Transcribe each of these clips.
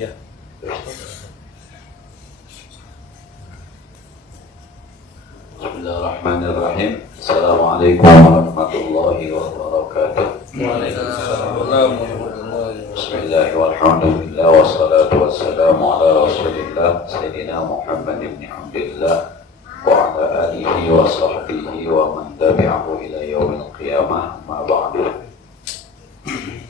Ya. Bismillahirrahmanirrahim. Assalamualaikum warahmatullahi wabarakatuh. Waalaikumsalam warahmatullahi wabarakatuh. Bismillah walhamdulillah wassalatu wassalamu ala rasulillah Sayyidina Muhammad ibn Abdillah wa ala alihi wa sahbihi wa man tabi'ahu ila yaumil qiyamah ma ba'du.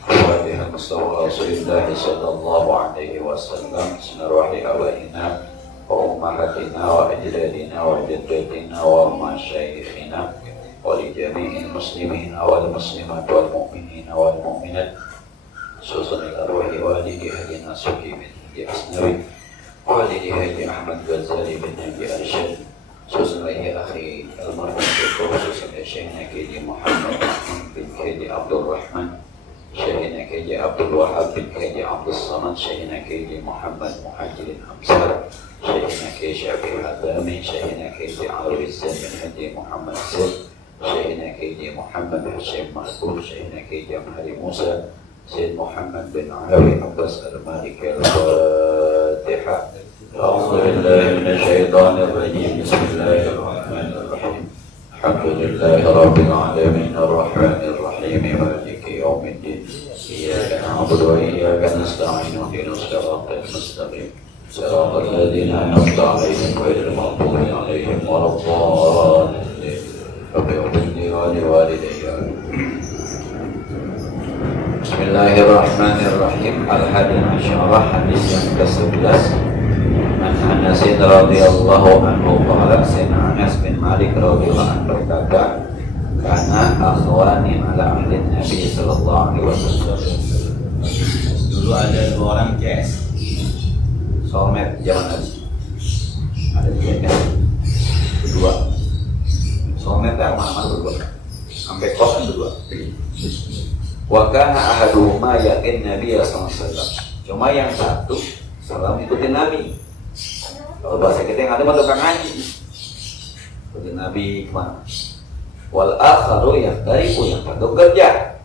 Wa Mustafa Rasulullah sallallahu alaihi wasallam sunarwahi abaina wa ummahatina wa ajdadina wa jaddatina wa masyayikhina wa li jami'il muslimin wal muslimat wal mu'minina wal mu'minat khususan ila ruhi walidi Haji Nasuhi bin Haji Asnawi walidi Haji Ahmad Ghazali bin Haji Arsyad khususan ila akhi almarhum khususan ila Syekhna Haji Muhammad bin Haji Abdul Rahman Syekhna Haji Abdul Wahab bin Haji Abdul Samad Syekhna Haji Muhammad Muhajirin Amsar Syekhna Haji Syafi'i Hadami Syekhna Haji Alwi Zain bin Haji Muhammad Zain Syekhna Haji Muhammad Hussein Mahbub Syekhna Haji Amhari Musa Sayyid Muhammad bin Alawi Abbas Al-Maliki Al-Fatiha. A'udzubillahi minasyaitonir rajim. Bismillahirrahmanirrahim. Alhamdulillahi rabbil alamin arrahmanir rahim maliki yaumiddin. Iyyaka na'budu wa iyyaka nasta'in ihdinas siratal mustaqim. Siratal ladzina an'amta 'alaihim ghairil maghdubi 'alaihim waladdallin. Rabbi ighfirli wa li walidayya. Bismillahirrahmanirrahim. Al-Hadi Asyarah hadis yang ke-11. An Anas radhiyallahu anhu qala Sayyidina Anas bin Malik radhiyallahu anhu berkata, "Kana akhwani ala ahli Nabi sallallahu alaihi wasallam." Dulu ada dua orang CS. Soulmate zaman Nabi. Ada tiga kan? Berdua. Soulmate yang mana-mana berdua. Sampai kos kan berdua. Wa kana ahaduhuma yakin Nabi sallallahu alaihi wasallam. Cuma yang satu selalu ikutin Nabi. Kalau bahasa kita yang ada mah tukang ngaji. Ikutin Nabi kemana? Wal akharu yahtarifu yang satu kerja.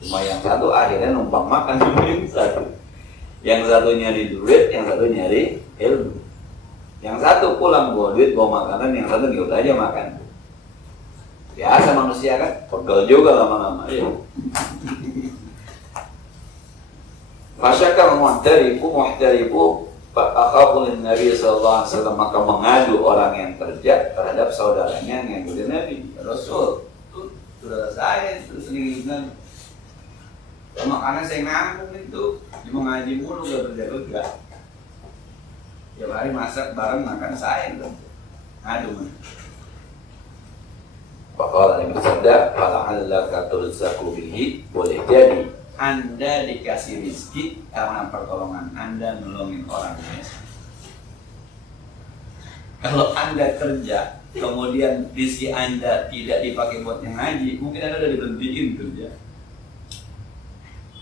Cuma yang satu akhirnya numpang makan sama yang satu. Yang satu nyari duit, yang satu nyari ilmu. Yang satu pulang bawa duit, bawa makanan, yang satu ngikut aja makan. Biasa manusia kan, pegel juga lama-lama ya. Fasyaka muhtarifu fa'akhafulin Nabi sallallahu alaihi wasallam, maka mengadu orang yang kerja terhadap saudaranya yang ngikutin Nabi. Rasul, tuh saudara saya itu selingkuhan. Makanan saya ngangkung itu, cuma ngaji mulu gak kerja-kerja. Tiap hari masak bareng makan saya itu. Ngadu man. Bakal Nabi bersabda, "Fala'allaka turzaqu bihi", boleh jadi Anda dikasih rezeki karena pertolongan Anda nolongin orang lain. Kalau Anda kerja, kemudian rezeki Anda tidak dipakai buat yang ngaji, mungkin Anda udah diberhentiin kerja.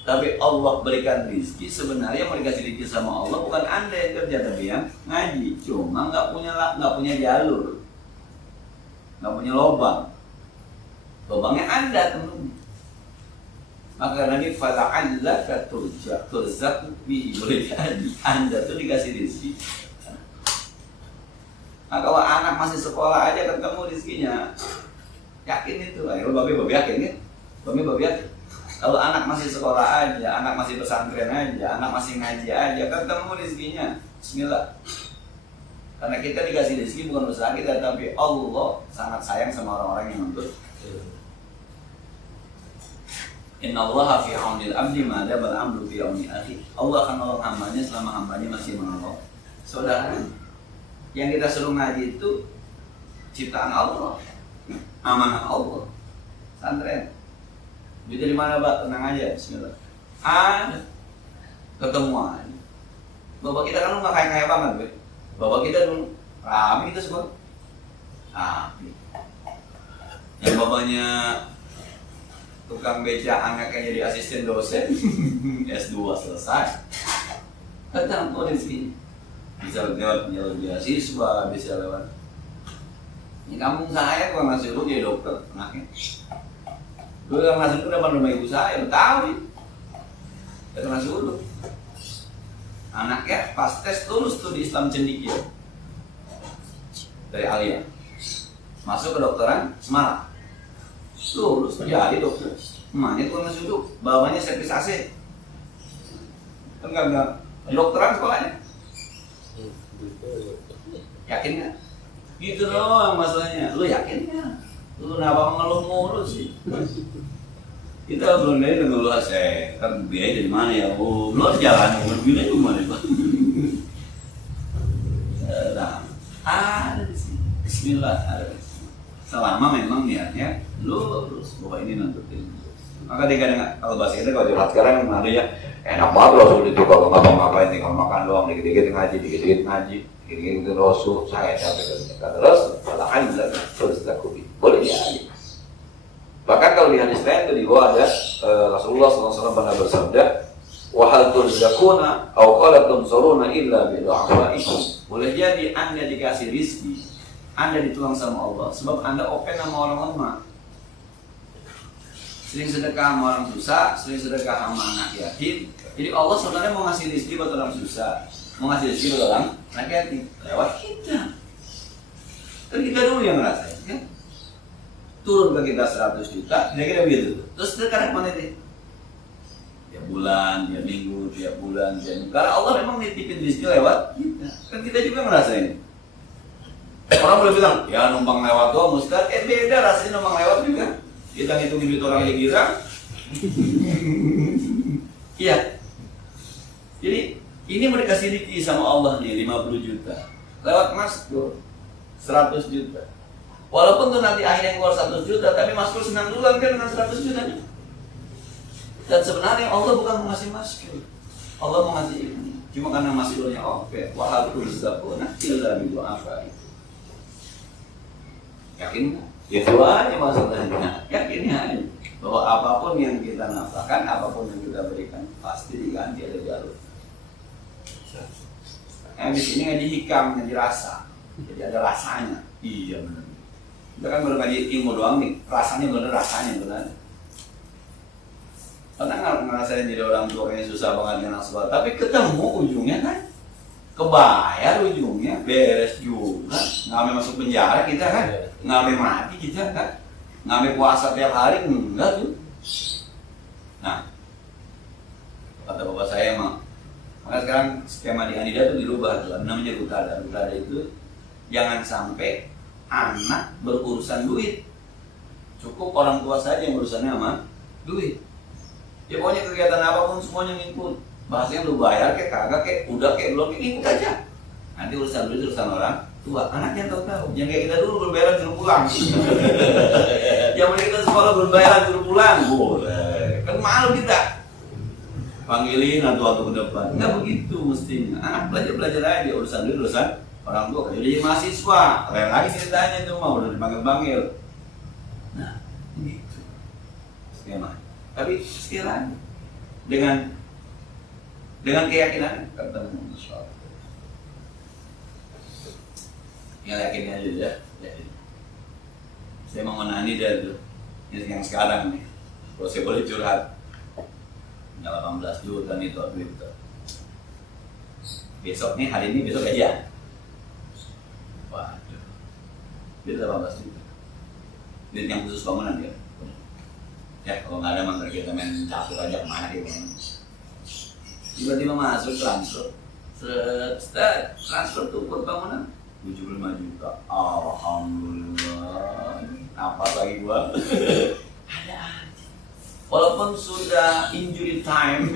Tapi Allah berikan rezeki, sebenarnya mau dikasih rezeki sama Allah bukan Anda yang kerja, tapi yang ngaji. Cuma nggak punya jalur, nggak punya lubang. Lubangnya Anda teman. Maka Nabi fala'allaka turzaqu bihi, boleh jadi Anda tuh dikasih rezeki. Nah, kalau anak masih sekolah aja ketemu rezekinya, yakin itu. Kalau babi yakin kan? Babi yakin. Kalau anak masih sekolah aja, anak masih pesantren aja, anak masih ngaji aja, ketemu rezekinya. Bismillah. Karena kita dikasih rezeki bukan usaha kita, tapi Allah sangat sayang sama orang-orang yang menuntut. Inna Allah fi aunil abdi ma dabal amru fi auni akhi. Allah akan nolong hambanya selama hambanya masih menolong saudara. Yang kita suruh ngaji itu ciptaan Allah, amanah Allah. Santren. Duit dari mana, Pak? Tenang aja, bismillah. Ada ketemu aja. Bapak kita kan nggak kaya banget, Be. Bapak kita dulu rapi kita semua. Rapi. Yang bapaknya tukang beca, anaknya jadi asisten dosen. S2 selesai. Datang tuh rezeki. Bisa lewat jalur beasiswa, bisa lewat. Di kampung saya tukang nasi uduk jadi dokter anaknya. Dulu tukang nasi uduk depan rumah ibu saya, tahu ya. Tukang nasi uduk. Anaknya pas tes lulus tuh di Islam Cendekia dari Alia, masuk ke dokteran Semarang, lulus jadi dokter. Emaknya tuh masih duduk, bawahnya servis AC. Enggak dokteran sekolahnya. Yakin nggak? Gitu doang masalahnya. Lu yakin nggak? Lu kenapa mengeluh mulu sih? Kita belum dari ngeluh aja. Kan biaya dari mana ya? Oh, lu harus jalan. Biaya di mana pak? Nah, ada di sini. Bismillah ada di sini. Selama memang niatnya lurus bahwa ini nuntutin. Maka kadang kalau bahasa kita kalau curhat sekarang ada ya enak banget Rasul itu kalau ngapa-ngapain tinggal makan doang, dikit-dikit ngaji, dikit-dikit Rasul saya capek terus salahan terus lakukan boleh ya. Bahkan kalau di hadis lain itu di bawah ada Rasulullah SAW pernah bersabda, wa hal turzaquna aw qala tunsuruna illa bi du'afaikum. Boleh jadi Anda dikasih rizki, Anda ditulang sama Allah sebab Anda open sama orang lemah. Sering sedekah sama orang susah, sering sedekah sama anak yatim. Jadi Allah sebenarnya mau ngasih rezeki buat orang susah, mau ngasih rezeki buat orang anak yatim lewat kita. Kan kita dulu yang ngerasain kan? Turun ke kita 100 juta, kira-kira begitu. Terus sedekah mana itu? Tiap bulan, tiap minggu, tiap bulan, tiap minggu. Karena Allah memang nitipin rezeki lewat kita. Kan kita juga ngerasain. Orang boleh bilang, ya numpang lewat doang Ustaz, beda rasanya numpang lewat juga. Kita ngitungin duit orang yang girang. Iya. Jadi ini mau dikasih rezeki sama Allah nih 50 juta. Lewat Maskur 100 juta. Walaupun tuh nanti akhirnya keluar 100 juta, tapi Maskur senang duluan kan dengan 100 juta nih. Dan sebenarnya Allah bukan mau ngasih Maskur, Allah mau ngasih ini. Cuma karena Maskurnya oke. Wa hal turzaquna illa bi du'afaikum. Yakin nggak? Itu aja masalahnya. Yakin aja bahwa apapun yang kita nafkahkan, apapun yang kita berikan pasti diganti ada jalur. Di sini ngaji hikam, ngaji rasa, jadi ada rasanya. Iya benar. Kita kan baru ngaji ilmu doang nih, rasanya benar, rasanya benar. Karena nggak ngerasain jadi orang tua kayaknya susah banget dengan asbab, tapi ketemu ujungnya kan, kebayar ujungnya, beres juga. Nggak masuk penjara kita kan, nggak mati kita kan, nggak puasa tiap hari enggak tuh. Nah, kata bapak saya emang, maka sekarang skema di Anida itu dirubah tuh, namanya rutada. Rutada itu jangan sampai anak berurusan duit, cukup orang tua saja yang urusannya sama duit. Ya pokoknya kegiatan apapun semuanya ngikut. Bahasanya lu bayar kayak kagak kayak udah kayak belum ngikut aja. Nanti urusan duit urusan orang tua, anaknya tahu-tahu. Yang kayak kita dulu berbayaran suruh pulang. Yang kita sekolah berbayaran suruh pulang, boleh. Kan malu kita. Panggilin atu-atu ke depan. Enggak begitu mestinya. Anak belajar aja urusan duit urusan orang tua. Kan jadi mahasiswa. Lain lagi ceritanya itu mah udah dipanggil-panggil. Nah, gitu. Skema. Tapi sekali lagi dengan keyakinan ketemu insyaallah. Yang yakin aja ya. Saya mau menani dari yang sekarang nih. Kalau saya boleh curhat, 18 juta nih tuh duit. Besok nih, hari ini besok gajian. Waduh, duit 18 juta. Duit yang khusus bangunan ya. Ya kalau nggak ada mantar kita main catur aja kemana gitu. Tiba-tiba masuk transfer, transfer tuh buat bangunan 75 juta. Alhamdulillah. Apa lagi gua? Ada aja. Walaupun sudah injury time,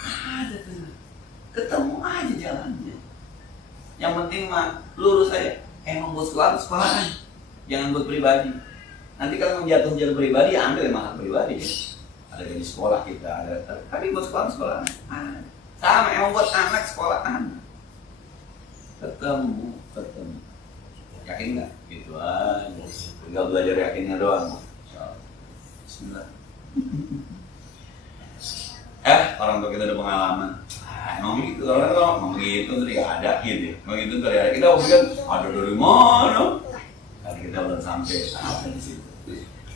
ada tuh. Ketemu aja jalannya. Yang penting mah lurus aja. Emang buat sekolah, jangan buat pribadi. Nanti kalau menjatuh jalur pribadi, ambil emang pribadi. Ada di sekolah kita, ada. Tapi buat sekolah, sama emang buat anak sekolahan. Ketemu. Yakin nggak? Gitu aja. Tinggal belajar yakinnya doang. Bismillah. Orang tua kita ada pengalaman. Emang begitu, kalau emang begitu tadi ada gitu. Emang itu tadi ada. Kita pikir ada dari mana? Karena kita belum sampai di situ.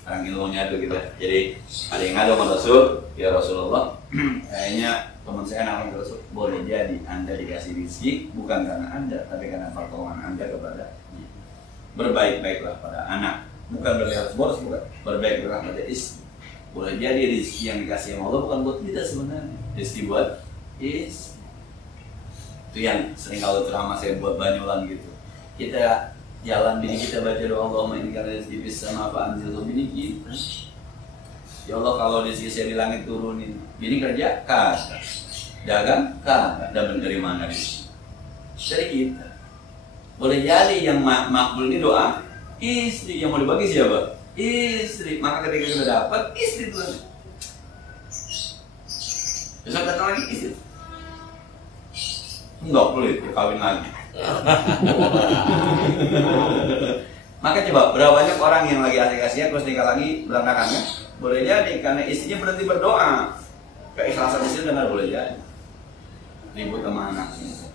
Sekarang ilmunya itu kita. Jadi ada yang ngadu sama Rasul, ya Rasulullah. Kayaknya teman saya namanya Rasul, boleh jadi Anda dikasih rezeki bukan karena Anda, tapi karena pertolongan Anda kepada dia. Berbaik-baiklah pada anak, bukan berarti harus boros, bukan. Berbaik-baiklah pada istri. Boleh jadi rezeki yang dikasih sama Allah bukan buat kita sebenarnya, rezeki buat istri. Itu yang sering kalau ceramah saya buat Banyulan gitu. Kita jalan bini kita baca doa Allahumma inni kana rizqi fis sama fa anzilhu bini kita. Ya Allah kalau rezeki saya di langit turunin, bini kerja kagak, dagang kagak, dapat dari mana rezeki? Dari kita. Boleh jadi yang makbul ini doa istri, yang mau dibagi siapa? Istri. Maka ketika kita dapat istri tuh, besok datang lagi istri. Enggak boleh kawin lagi. Maka coba berapa banyak orang yang lagi asik-asiknya terus nikah lagi berantakan kan? Boleh jadi karena istrinya berhenti berdoa. Keikhlasan istri benar boleh jadi. Ribut sama anaknya.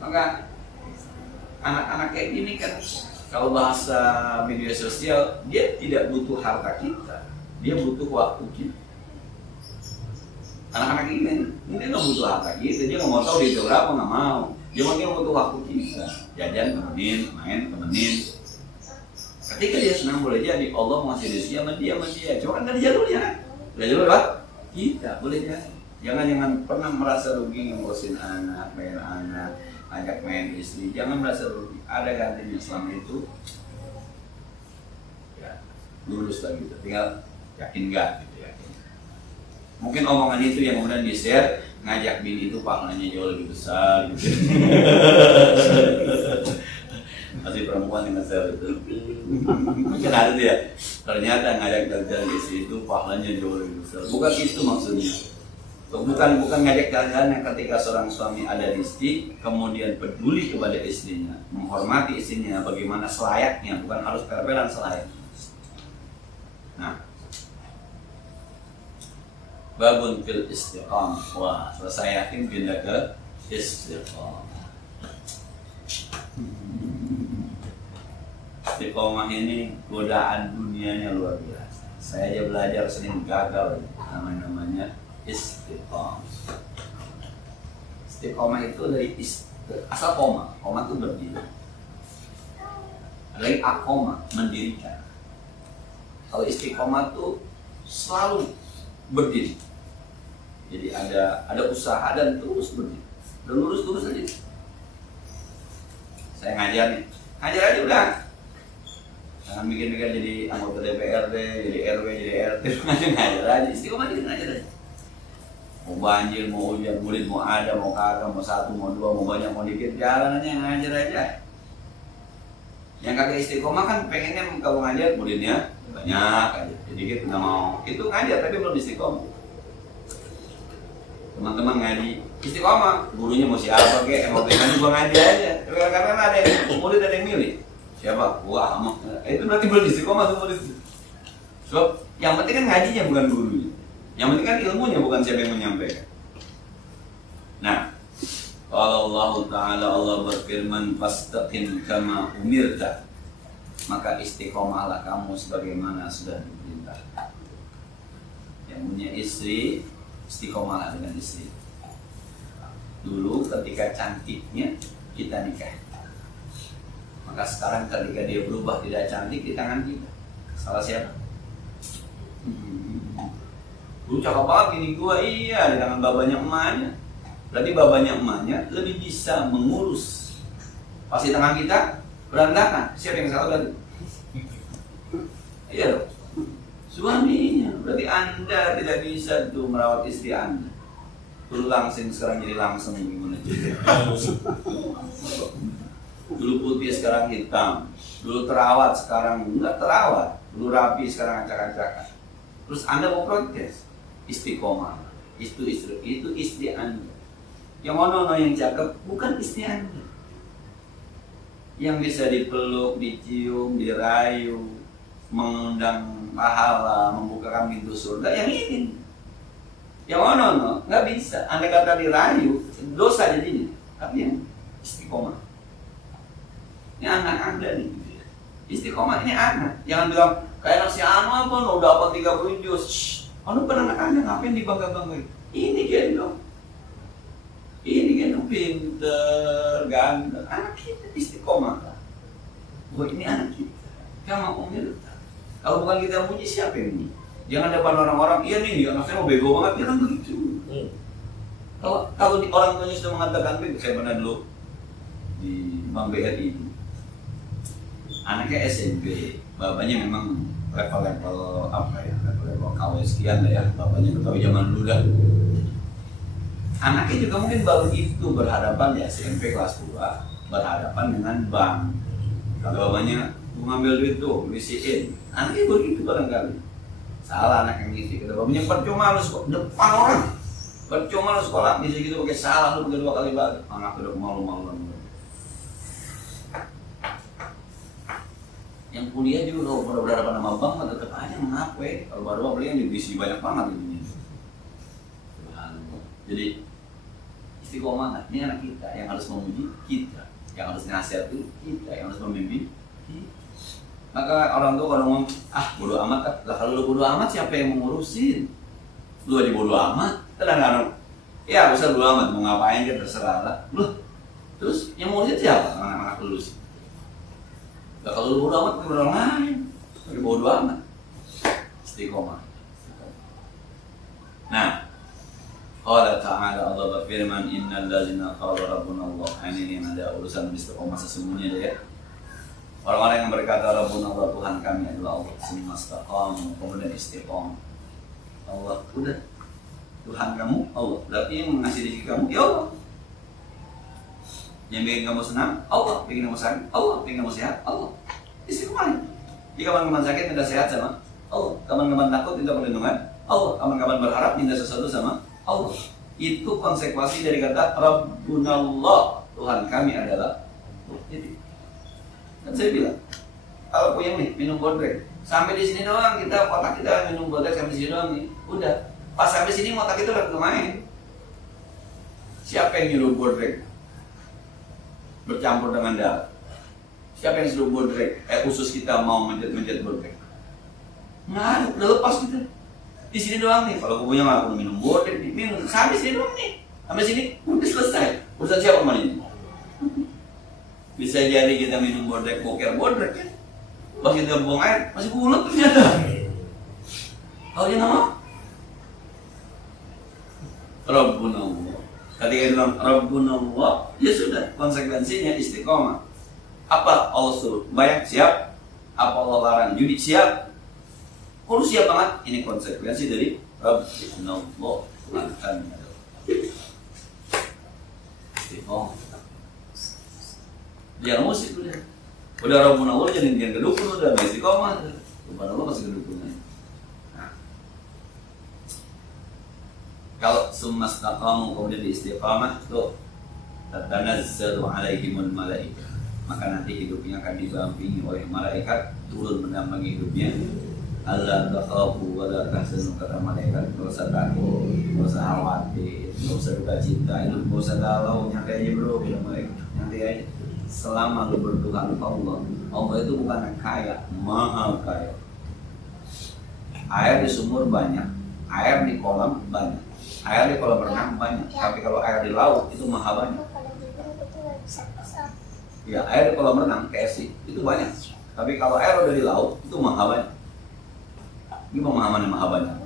Maka anak-anak kayak gini kan kalau bahasa media sosial dia tidak butuh harta kita, dia butuh waktu kita. Anak-anak ini dia nggak butuh harta kita, dia nggak mau tahu dia berapa, nggak mau. Dia mungkin butuh waktu kita, jajan temenin, main temenin. Ketika dia senang boleh jadi Allah ngasih rezeki sama dia. Cuma kan dari jalurnya kan, dari jalur apa? Kita boleh jadi. Jangan pernah merasa rugi ngurusin anak, main anak, ajak main istri. Jangan merasa rugi. Ada gantinya selama itu. Ya, lulus lagi. Tinggal yakin nggak gitu yakin. Mungkin omongan itu yang kemudian di-share, ngajak bini itu pahalanya jauh lebih besar gitu. Masih perempuan yang nge-share itu. Mungkin ada dia. Ternyata ngajak jalan istri itu pahalanya jauh lebih besar. Bukan itu maksudnya. Bukan ngajak jalan yang ketika seorang suami ada di istri, kemudian peduli kepada istrinya, menghormati istrinya bagaimana selayaknya, bukan harus per-peran selayaknya. Nah, babun fil istiqamah. Wah, selesai yakin pindah ke istiqamah. Istiqamah ini godaan dunianya luar biasa. Saya aja belajar sering gagal, namanya istiqamah. Istiqamah itu dari asal koma itu berdiri. Dari akoma, mendirikan. Kalau istiqamah itu selalu berdiri. Jadi ada usaha dan terus berdiri. Dan lurus aja. Saya ngajar nih, ngajar aja udah. Jangan mikir-mikir jadi anggota DPRD, jadi RW, jadi RT, ngajar aja. Istiqomah gitu ngajar aja. Mau banjir, mau hujan, murid mau ada, mau kagak, mau satu, mau dua, mau banyak, mau dikit, jalan aja ngajar aja. Yang kagak istiqomah kan pengennya kalau ngajar muridnya banyak aja, sedikit nggak mau. Itu ngajar tapi belum istiqomah. Teman-teman ngaji istiqomah, gurunya mau siapa kek, mau pengen juga ngaji aja. Karena ada yang murid ada yang milih. Siapa? Wah, itu berarti belum istiqomah tuh murid. So, yang penting kan ngajinya bukan gurunya. Yang penting kan ilmunya bukan siapa yang menyampaikan. Nah, kalau Allah Ta'ala Allah berfirman fastaqim kama umirta, maka istiqomahlah kamu sebagaimana sudah diperintahkan. Yang punya istri, istiqomahlah dengan istri. Dulu ketika cantiknya kita nikah, maka sekarang ketika dia berubah tidak cantik di tangan kita. Salah siapa? Dulu cakep banget gini gua, iya di tangan babanya emaknya. Berarti babanya emaknya lebih bisa mengurus. Pas di tangan kita berantakan, siapa yang salah berarti? Iya dong. Suaminya. Berarti Anda tidak bisa tuh merawat istri Anda. Dulu langsing sekarang jadi langseng gimana juga. Dulu putih sekarang hitam. Dulu terawat sekarang enggak terawat. Dulu rapi sekarang acak-acakan. Terus Anda mau protes? Istiqomah. Itu istri Anda. Yang ono yang cakep bukan istri Anda. Yang bisa dipeluk, dicium, dirayu, mengundang pahala, membukakan pintu surga, yang ini. Yang ono nggak bisa. Anda kata dirayu, dosa jadinya. Tapi yang istiqomah. Ini anak Anda nih. Istiqomah ini anak. Jangan bilang kayak anak si Anu apa, udah apa 30 juz. Anu kan anak Anda ngapain dibangga-banggain? Ini gendong. pinter, ganteng, anak kita istiqomah. Oh ini anak kita, kamu mau minta. Kalau bukan kita muji, siapa yang muji? Jangan depan orang-orang, iya nih anak saya mau bego banget, jangan begitu. Kalau di orang tuanya sudah mengatakan bego, saya pernah dulu di Bank BRI itu, anaknya SMP, bapaknya memang level apa ya, level KW sekian lah ya, bapaknya ketahui zaman dulu dah. Anaknya juga mungkin baru itu berhadapan ya SMP kelas 2 berhadapan dengan bank. Kalau bapaknya mau ngambil duit tuh, ngisiin, anaknya begitu barangkali. Salah anak yang ngisi, kata bapaknya percuma lu depan orang, percuma lu sekolah ngisi gitu pakai salah lu pakai 2 kali balik. Anak udah malu-maluan. Yang kuliah juga kalau pada berhadapan sama bank tetap aja mengaku kalau baru beli yang divisi banyak banget ini. Jadi istiqomah ini anak kita yang harus memuji kita, yang harus nasihat kita, yang harus membimbing kita. Maka orang tua kalau ngomong bodo amat lah, kalau lu bodo amat siapa yang mengurusin? Lu aja bodo amat, kadang-kadang ya usah bodo amat mau ngapain dia terserah lah. Terus yang mengurusin siapa? Anak-anak lu sih. Nah, kalau lu bodo amat ke orang lain, tapi bodo amat. Istiqomah. Nah, Allah Ta'ala Allah berfirman, innal ladzina qalu rabbuna Allah. Ini ada urusan istiqomah sesungguhnya dia ya. Orang-orang yang berkata rabbuna Allah, Tuhan kami adalah Allah, summa istaqamu, kemudian istiqomah. Allah, udah. Tuhan kamu Allah. Berarti yang mengasih rezeki kamu ya Allah. Yang bikin kamu senang, Allah. Bikin kamu sakit, Allah. Bikin kamu sehat, Allah. Istiqomah. Jika kapan-kapan sakit, minta sehat sama Allah. Kapan-kapan takut, minta perlindungan Allah. Kapan-kapan berharap, minta sesuatu sama Allah. Itu konsekuensi dari kata Rabbunallah, Tuhan kami adalah Allah. Dan saya bilang, kalau punya nih, minum bodrek. Sampai di sini doang, kita otak kita minum bodrek sampai sini doang nih. Udah, pas sampai sini otak kita udah main. Siapa yang nyuruh bodrek bercampur dengan darah? Siapa yang suruh bodrek? Usus kita mau menjet bodrek? Nggak ada, udah lepas kita. Di sini doang nih. Kalau aku punya nggak, aku minum bodrek, minum sampai sini doang nih. Sampai sini udah selesai. Urusan siapa kemarin ini? Bisa jadi kita minum bodrek, boker bodrek kan? Pas kita buang air masih bulat ternyata. Kalau dia nggak mau, Rabbunallah. Ketika bilang Rabbunallah, ya sudah, konsekuensinya istiqomah. Apa Allah suruh? Bayang siap. Apa Allah larang? Judi siap. Kalau siap banget, ini konsekuensi dari Rabbunallah. Tuhan kami adalah istiqomah. Jangan musik udah Rabbunallah jadi yang kedukun udah istiqomah. Subhanallah masih kedukun. Kalau summa istaqamu kemudian istiqamah itu tatanazzalu alaihimul malaikah, maka nanti hidupnya akan didampingi oleh malaikat turun mendampingi hidupnya. Allah takhafu wa la tahzanu, kata malaikat, enggak usah takut, enggak usah khawatir, enggak usah duka cita, enggak usah galau, nyantai aja bro, bilang malaikat, nyantai aja. Selama lu berdoa Allah, Allah itu bukan kaya, maha kaya. Air di sumur banyak, air di kolam banyak. Air di kolam renang banyak, tapi kalau air di laut itu maha banyak. Ya, air di kolam renang KFC itu banyak, tapi kalau air udah di laut itu maha banyak. Gimana maha banyak?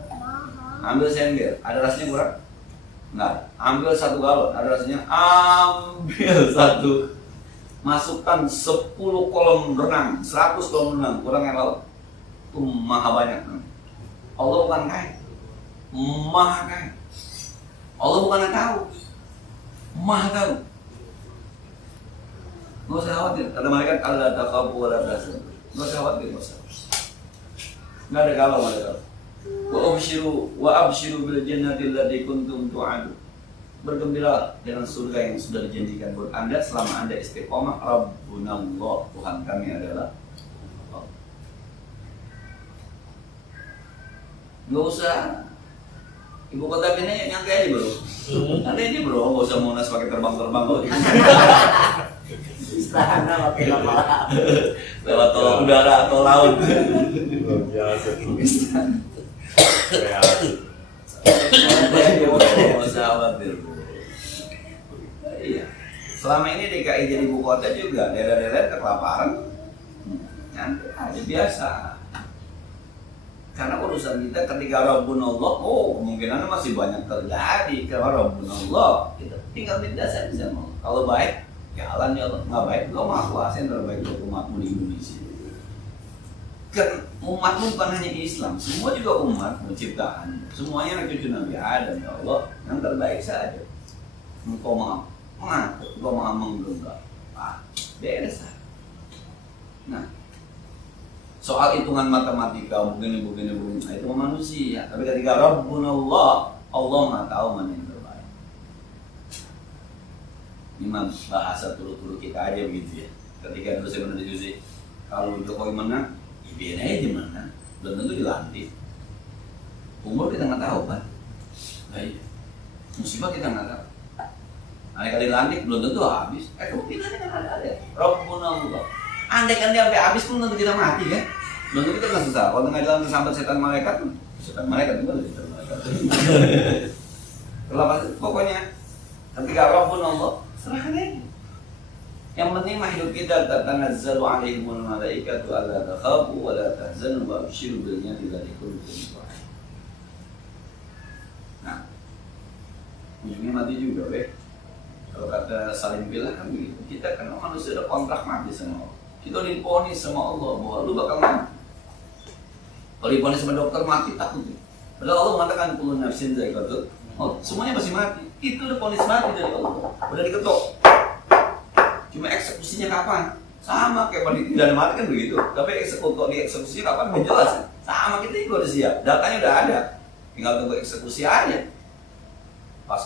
Ambil sender, ada rasanya kurang? Enggak. Ambil 1 galon, ada rasanya? Ambil 1. Masukkan 10 kolam renang, 100 kolam renang, kurang air laut itu maha banyak. Allah bukan kaya, maha kaya. Allah bukan tahu, maha tahu. Nggak usah khawatir, kata malaikat Allah takhafu wa la tahzanu. Nggak usah khawatir, nggak usah. Nggak ada galau, nggak ada galau. Wa abshiru bil jannati allati kuntum tu'adu. Bergembira dengan surga yang sudah dijanjikan buat Anda selama Anda istiqomah. Rabbunallah, Tuhan kami adalah Allah. Nggak usah ibu kota ini nyantai aja bro, nyantai aja bro, nggak usah Monas pakai terbang-terbang loh. Istana pakai lama lewat tol udara atau laut. Biasa. Nggak usah khawatir. Iya. Selama ini DKI jadi ibu kota juga, daerah-daerah kelaparan, nanti aja biasa. Karena urusan kita ketika Rabbunallah, kemungkinan masih banyak terjadi. Karena Rabbunallah, kita tinggal minta saja sama Allah. Kalau baik, jalan ya Allah. Nggak baik, Engkau Maha Kuasa yang terbaik untuk umatmu di Indonesia. Kan umatmu bukan hanya Islam, semua juga umatmu ciptaan. Semuanya anak cucu Nabi Adam, ya Allah. Yang terbaik saja. Engkau Maha mengatur, Engkau Maha menggenggam. Beres. Nah, soal hitungan matematika begini, nah itu manusia. Tapi ketika Rabbunallah, Allah nggak tahu mana yang terbaik. Ini bahasa turut-turut kita aja begitu ya. Ketika dulu saya pernah diskusi, kalau Jokowi menang, ya biar aja menang, belum tentu dilantik. Umur kita nggak tahu kan? Baik, musibah kita nggak tahu. Andai kali dilantik belum tentu habis. Kemungkinannya kan ada. Rabbunallah. Andai kan dia sampai habis pun tentu kita mati kan? Belum tentu kita nggak susah. Kalau tengah jalan tersambat setan malaikat juga lebih setan malaikat. Pokoknya ketika Rabbunallah serahkan aja. Yang penting mah hidup kita tatanazzalu alaihimul malaikatu alla takhafu wa la tahzanu wa abshiru bil jannati allati kuntum tu'adun. Nah, ujungnya mati juga, weh. Kalau kata Salim bilang kan begitu, kita kan manusia ada kontrak mati sama Allah. Kita diponis sama Allah bahwa lu bakal mati. Kalau diponis sama dokter mati takut. Padahal Allah mengatakan kullu nafsin dha'iqatul maut. Semuanya masih mati. Itu udah ponis mati dari Allah. Udah diketok. Cuma eksekusinya kapan? Sama kayak pada pidana mati kan begitu. Tapi dieksekusinya kapan? Belum jelas. Sama kita juga udah siap. Datanya udah ada. Tinggal tunggu eksekusi aja. Pas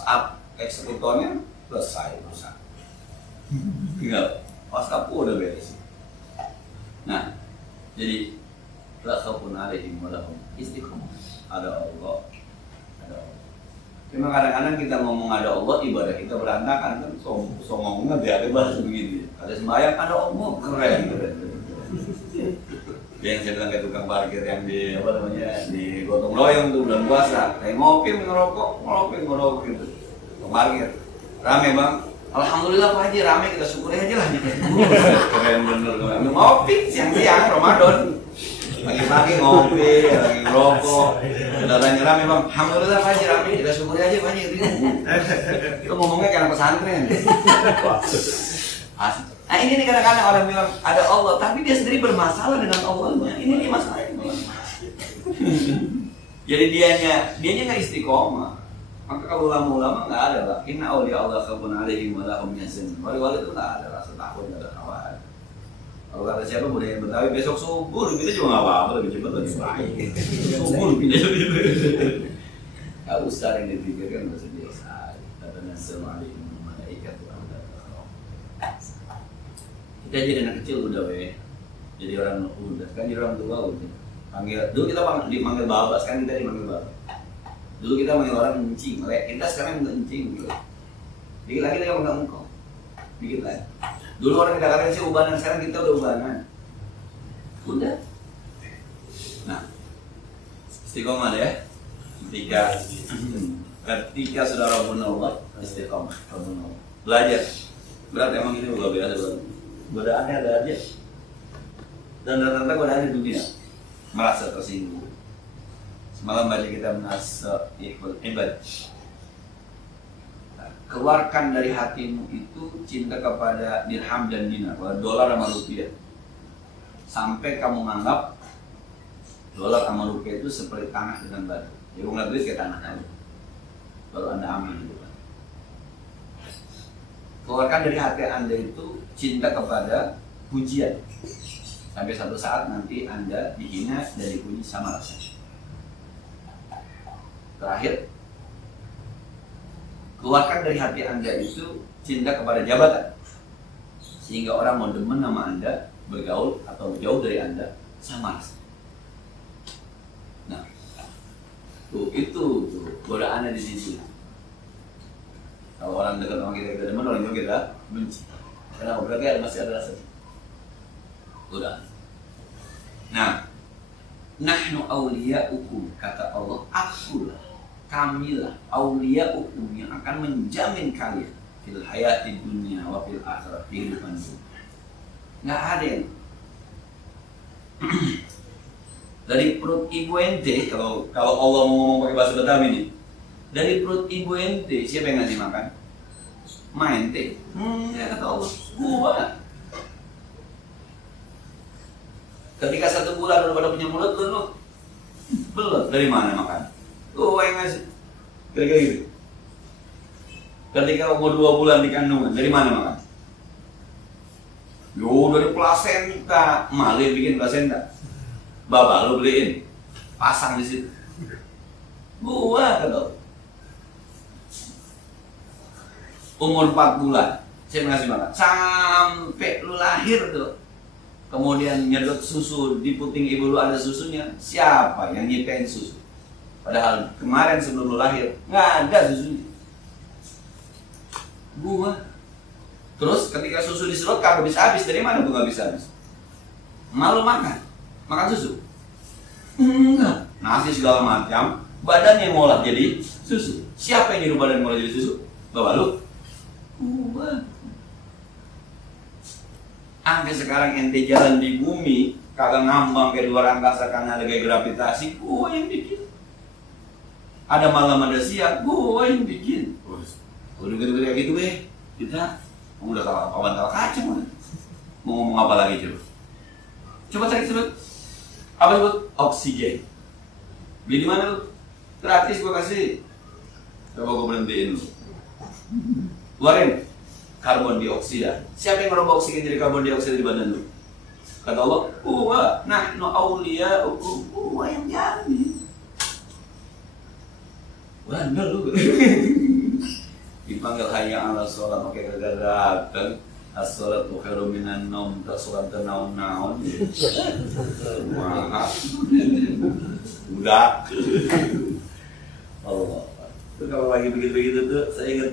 eksekutornya selesai urusan. Tinggal pas kapu udah beres. Nah, jadi la khaufun 'alaihim wa lahum istiqamah. Ada Allah. Cuma kadang-kadang kita ngomong ada Allah, ibadah kita berantakan kan. Ngomongnya biar ada bahasa begitu. Ada sembahyang ada Allah, keren. Yang saya bilang kayak tukang parkir yang di di gotong royong tuh bulan puasa. Kayak ngopi ngerokok gitu. Tukang parkir. Rame bang. Alhamdulillah Pak Haji, rame, kita syukuri aja lah. Keren bener. Ngopi siang-siang Ramadan. Pagi-pagi ngopi, lagi ngerokok. Saudaranya rame bang. Alhamdulillah Pak Haji, rame, kita syukuri aja Pak Haji. Itu ngomongnya kayak anak pesantren. Nah ini nih kadang-kadang orang bilang ada Allah, tapi dia sendiri bermasalah dengan Allahnya. Ini nih masalahnya. Jadi dianya nggak istiqomah. Maka kalau ulama-ulama nggak ada lah. Inna awliya Allah khabun alaihim wa lahum yahzanun. Wali-wali itu nggak ada rasa takut, nggak ada khawatir. Kalau kata siapa budaya Betawi besok subuh kita juga nggak apa-apa, lebih cepat lebih baik. Subuh pindah lebih. Nggak usah yang dipikirkan udah biasa. Tatanazzalu alaihim malaikatu alla takhafu. Kita jadi anak kecil udah weh. Jadi orang udah kan jadi orang tua udah. Dulu kita dipanggil babak, sekarang kita dipanggil babak. Dulu kita manggil orang encing, kita sekarang nggak encing gitu. Dikit lagi kita nggak engkau, dikit lagi. Dulu orang kita katakan sih ubanan, sekarang kita udah ubanan. Udah. Nah, istiqomah ya. Ketika sudah Rabbunallah, istiqomah Rabbunallah. Belajar. Berat emang ini luar biasa berat. Godaannya ada aja. Dan rata-rata godaan di dunia merasa tersinggung. Semalam baca kita merasa ibad. Keluarkan dari hatimu itu cinta kepada dirham dan dinar, dolar sama rupiah. Sampai kamu menganggap dolar sama rupiah itu seperti tanah dengan batu. Jadi nggak tulis kayak tanah aja. Baru Anda aman gitu kan. Keluarkan dari hati Anda itu cinta kepada pujian. Sampai satu saat nanti Anda dihina dan dipuji sama rasanya. Terakhir, keluarkan dari hati Anda itu cinta kepada jabatan, sehingga orang mau demen sama Anda, bergaul atau jauh dari Anda sama rasanya. Nah, itu godaannya di sini. Kalau orang dekat sama kita demen, orang jauh kita benci. Kenapa? Berarti masih ada rasa godaan. Nah, nahnu awliya'ukum, kata Allah, akulah, kamilah awliya'ukum yang akan menjamin kalian fil hayati dunia wa fil akhirah, kehidupan dunia. Nggak ada yang dari perut ibu ente, kalau Allah mau ngomong pakai bahasa Betawi nih, dari perut ibu ente siapa yang ngasih makan? Ma ente. Ya kata Allah, gua. Ketika 1 bulan udah pada punya mulut lu belum, dari mana makan? Gua yang ngasih. Kira-kira gitu. Ketika umur 2 bulan di kandungan, dari mana makan? Yo, dari plasenta. Malih bikin plasenta. Bapak lu beliin, pasang di situ. Gua kata. Umur 4 bulan, saya ngasih makan. Sampai lu lahir tuh. Kemudian nyedot susu, di puting ibu lu ada susunya. Siapa yang nyiptain susu? Padahal kemarin sebelum lu lahir, nggak ada susunya. Gua. Terus ketika susu diserot kagak bisa habis, dari mana gua nggak bisa habis? Malu makan susu? Enggak. Nasi segala macam, badan yang ngolah jadi susu. Siapa yang nyuruh badan ngolah jadi susu? Bapak lu? Gua. Sampai sekarang ente jalan di bumi, kagak ngambang ke luar angkasa karena ada gaya gravitasi, gua yang bikin. Ada malam ada siang, gua yang bikin. Udah gitu-gitu gitu kita udah kawan kacang. Mau ngomong apa lagi coba cari sebut. Apa sebut? Oksigen. Beli di mana lu? Gratis gua kasih. Coba gua berhentiin lu. Keluarin karbon dioksida. Siapa yang ngerubah oksigen jadi karbon dioksida di badan lu? Kata Allah, gua. Nahnu auliya, gua yang jamin. Bandel lu. Dipanggil hayya ala sholat pakai kagak dateng. As-sholatu khairum minan naum, tak sholat naon-naon. Maaf. Udah. Allah. Itu kalau lagi begitu-begitu tuh saya ingat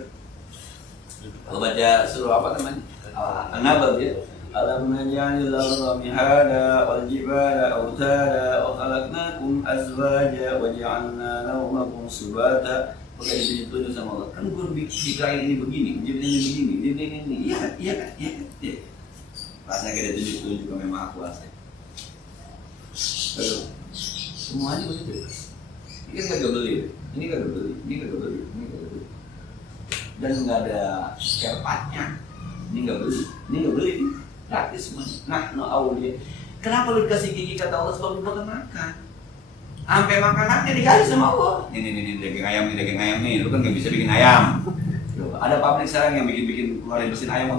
kalau baca surah apa namanya? An-Nahl ya. Alam naj'alil arda mihada wal jibala awtada wa khalaqnakum azwaja wa ja'alna nawmakum subata. Pakai ditunjuk sama Allah. Kan gue dikirain ini begini, jadi ini. Iya kan. Rasanya kayak ditunjuk sama Maha Kuasa. Semuanya begitu. Ini kan kagak beli, ini kagak beli. Dan nggak ada spare part-nya. Ini nggak beli, gratis semuanya. Nah, no aulia. Kenapa lu dikasih gigi kata Allah? Sebab lu bakal makan. Sampai makanannya dikasih sama Allah. Ini daging ayam nih. Lu kan nggak bisa bikin ayam. Ada pabrik sekarang yang bikin keluarin mesin ayam.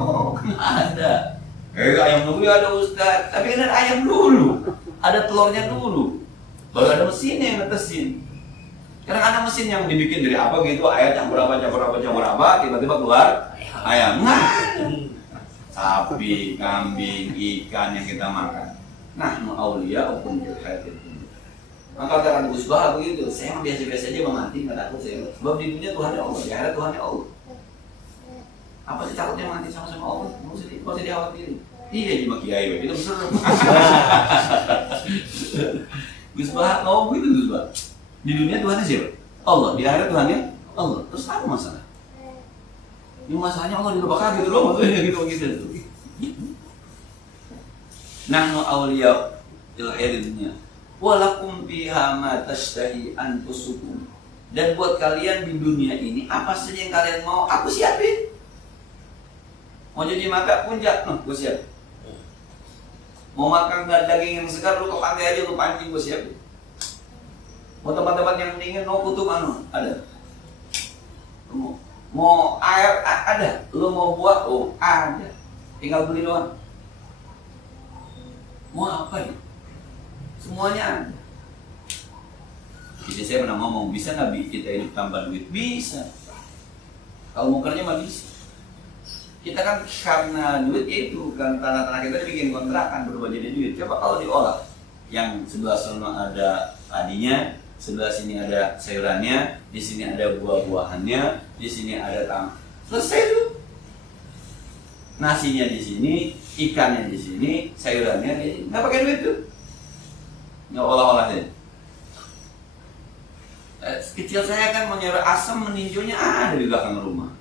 Ada. Ayam dulu ada Ustaz. Tapi kan ada ayam dulu. Ada telurnya dulu. Baru ada mesinnya yang ngetesin. Kadang ada mesin yang dibikin dari apa gitu, ayam campur apa, tiba-tiba keluar ayam. Sapi, kambing, ikan yang kita makan. Nah, auliya upun hayatid dunya. Maka katakan Gus Bah begitu, saya mah biasa-biasa aja mau mati, nggak takut saya. Sebab di dunia Tuhannya Allah, di akhirat Tuhannya Allah. Apa sih takutnya mati sama-sama Allah? Mau usah dikhawatirin. Iya cuma kiai, itu besar. Gus Bah ngomong begitu Gus Bah. Di dunia Tuhannya siapa? Allah. Di akhirat Tuhannya Allah. Terus apa masalah? Ini masalahnya Allah dirubah gitu loh, maksudnya gitu. Nahnu awliya fil hayatid dunya. Walakum fiha ma tashtahi anfusukum. Dan buat kalian di dunia ini apa saja yang kalian mau, aku siapin. Mau cuci mata puncak, gue siap. Mau makan daging yang segar, lu ke pantai aja, lu pancing, gue siapin. Mau tempat-tempat yang dingin, mau kutub ada. Mau air ada, lu mau buah, ada. Tinggal beli doang. Mau apa ya? Semuanya ada. Jadi saya pernah ngomong, bisa nggak kita hidup tanpa duit? Bisa. Kalau mau kerja mah bisa. Kita kan karena duit itu kan tanah-tanah kita bikin kontrakan berubah jadi duit. Coba kalau diolah, yang sebelah sana ada padinya, sebelah sini ada sayurannya, di sini ada buah-buahannya, di sini ada selesai tuh. Nasinya di sini, ikannya di sini, sayurannya di sini. Nggak pakai duit tuh. Nggak olah-olahnya. Kecil saya kan mau nyari asam meninjaunya ada di belakang rumah.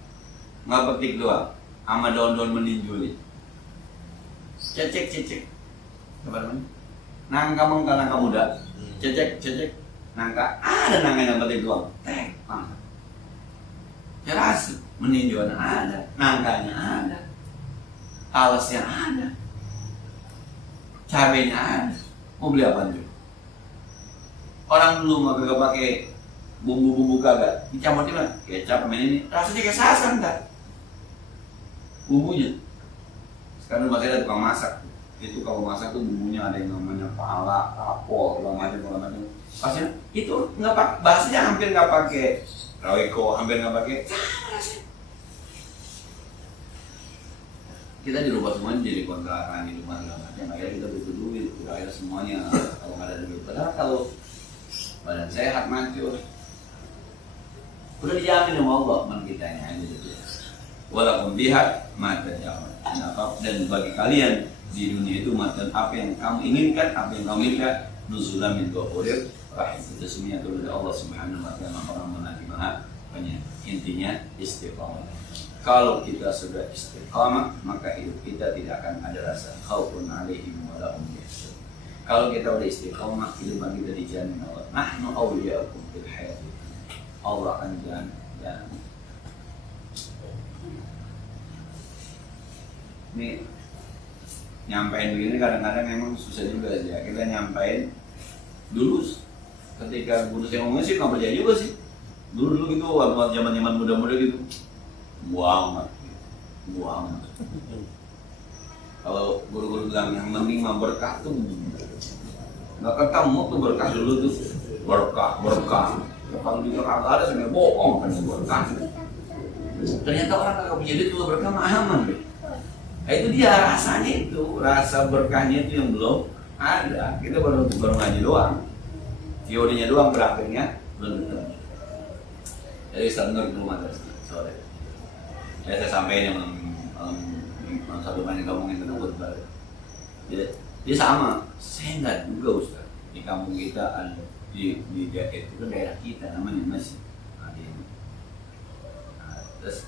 nggak petik doang, sama daun-daun meninju nih. Cecek. Apa namanya? Nangka mengka, nangka muda. Cecek. Nangka, ada nangka yang petik doang. Jelas, meninju ada, nangkanya ada, alasnya ada, cabenya ada. Mau beli apa juga? Orang dulu mah kagak pakai bumbu-bumbu kagak, dicampur mana? Kecap sama ini, rasanya kayak sasan kan? Bumbunya. Sekarang rumah saya ada tukang masak. Itu kalau masak tuh bumbunya ada yang namanya pala, rapol, segala macam. Pasnya itu nggak pakai, bahasanya hampir nggak pakai Royco, hampir nggak pakai. Kita di rumah semuanya jadi kontrakan di rumah segala macam. Akhirnya kita butuh duit, akhirnya semuanya kalau nggak ada duit. Padahal kalau badan sehat mancur, udah dijamin sama Allah, man kitanya aja gitu. Walaupun bihat mata jawab. Dan bagi kalian di dunia itu matan apa yang kamu inginkan, apa yang kamu inginkan, nuzulam min ghafurir rahim. Itu semuanya turun dari Allah Subhanahu wa taala, orang menanti maha banyak. Intinya istiqamah. Kalau kita sudah istiqamah, maka hidup kita tidak akan ada rasa khaufun alaihim wa lahum yahzanun. Kalau kita udah istiqamah, hidup kita dijamin Allah. Nahnu awliya'ukum fil hayati. Allah akan jamin. Ini nyampein begini kadang-kadang emang susah juga sih ya. Kita nyampein dulu ketika guru saya ngomongnya sih nggak percaya juga sih. Dulu gitu waktu zaman muda-muda gitu buang amat. Kalau guru-guru bilang yang penting mah berkah tuh nggak ketemu tuh berkah dulu tuh berkah. Kalau di agak ada sebenarnya bohong kan berkah. Ternyata orang nggak punya duit kalau berkah mah aman deh. Nah, itu dia rasanya itu, rasa berkahnya itu yang belum ada. Kita baru ngaji doang, teorinya doang, prakteknya belum tentu. Jadi Ustaz Nur di rumah terus sore. Ya saya sampaikan yang satu banyak ngomongin tentang khutbah. Dia sama, saya nggak juga Ustaz. Di kampung kita ada di daerah itu kan daerah kita namanya masih. Terus